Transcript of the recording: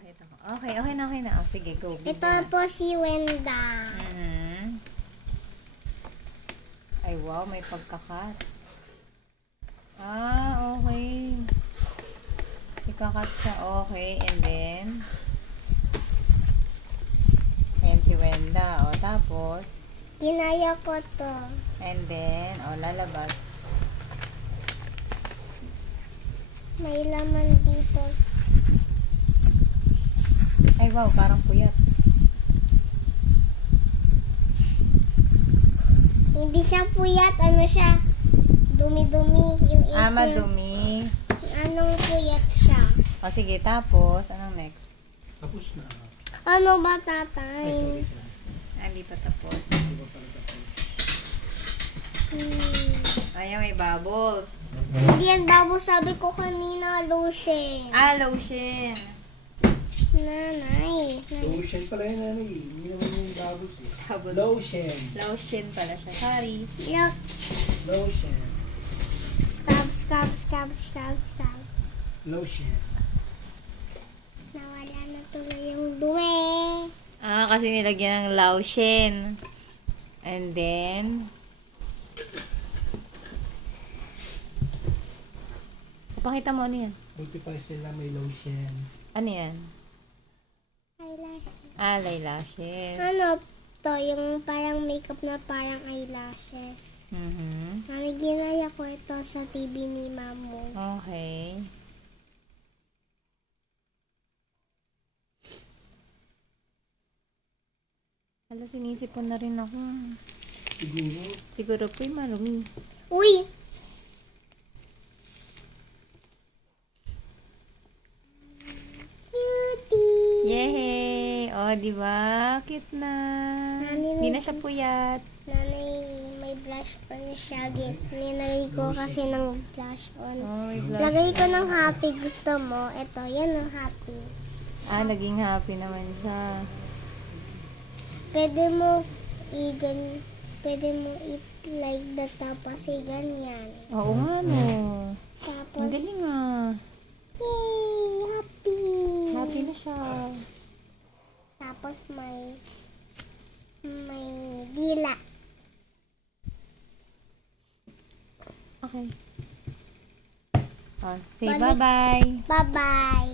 Pakita ko. Okay, okay na, okay na. Oh, sige, go. Ito po si Wenda. Ay, wow, may pagkakat. Ah, okay. Ikakat siya, okay. And then, ayan si Wenda. O, tapos, Ginaya ko to. and then, o, lalabas. May laman dito. Ay, wow, parang puyat. Hindi siya puyat. Ano siya? Dumi-dumi. Yung is Madumi. Anong puyat siya? O, sige, tapos, anong next? Tapos na. Ano ba, Ay, tatay? sorry. Hindi pa tapos. Hindi pa pala tapos. Ayan, may bubbles. Hindi yan, babo. Sabi ko kanina, lotion. Ah, lotion. Nanay. Lotion pala yun, ano eh. Hindi naman yung bubbles eh. Habol. Lotion. Lotion pala siya. Sorry. Look. Lotion. Scrub, scrub, scrub, scrub, scrub. Lotion. Nawala na tuloy yung dumi. Ah, kasi nilagyan ng lotion. And then, pakita mo ano yan? Multiply sila may lotion. Ano yan? Eyelashes. Ah, eyelashes. Ano to? Yung parang makeup na parang eyelashes. Ginaya ko ito sa TV ni Mamo. Okay. Hala, sinisipon na rin ako. Siguro. Siguro po yung marumi. Uy! Cutie! Yay! O, di ba? Cute na. Hindi na siya puyat. Nanay, may blush on siya. Nilagay ko kasi ng blush on. Oh, may blush. Lagay ko ng happy. Gusto mo? Ito, yan ang happy. Ah, naging happy naman siya. Pwede mo like that tapos ganyan. Oo nga, no. Tapos, Magaling nga. yay! Happy! Happy na siya. Tapos may dila. Okay. Oh, say Balik. bye-bye. Bye-bye!